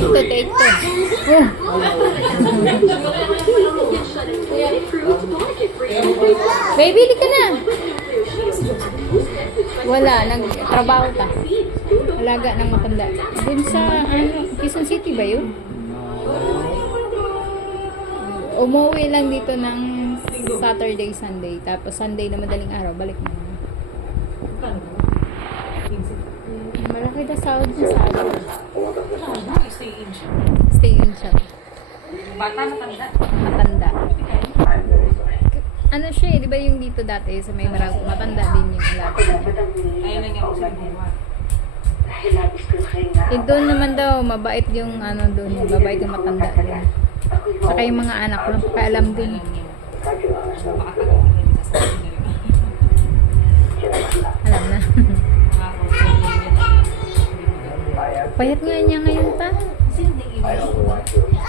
Take to, take to. Baby, di ka na. Wala, nagtrabaho ka. Alaga ng matanda. Dun sa, Quezon City ba yun? Umuwi lang dito ng Saturday, Sunday. Tapos Sunday na madaling araw, balik na. Malaki na sahod mo sa araw. Stay in siya. Bata, matanda. Matanda. Ano siya eh, di ba yung dito dati sa may Marago, matanda din yung alaga. Ayun na nga ako sa buwan. Eh doon naman daw, mabait yung doon, mabait yung matanda din. Saka yung mga anak ko, napakaalam din. Alam na. Payat nga niya ngayon pa.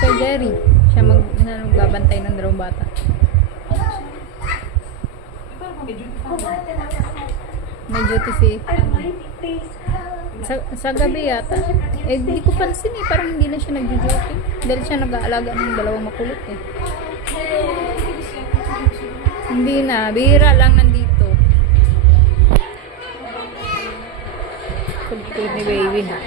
Kay Jerry, siya magbabantay ng dalawang bata. May duty si sa gabi yata. Eh, di ko pansin eh. Parang hindi na siya nag-duty. Dahil siya nag-aalaga ng dalawang makulit eh. Hindi na. Bihira lang nandito. Pagpili ni baby ha.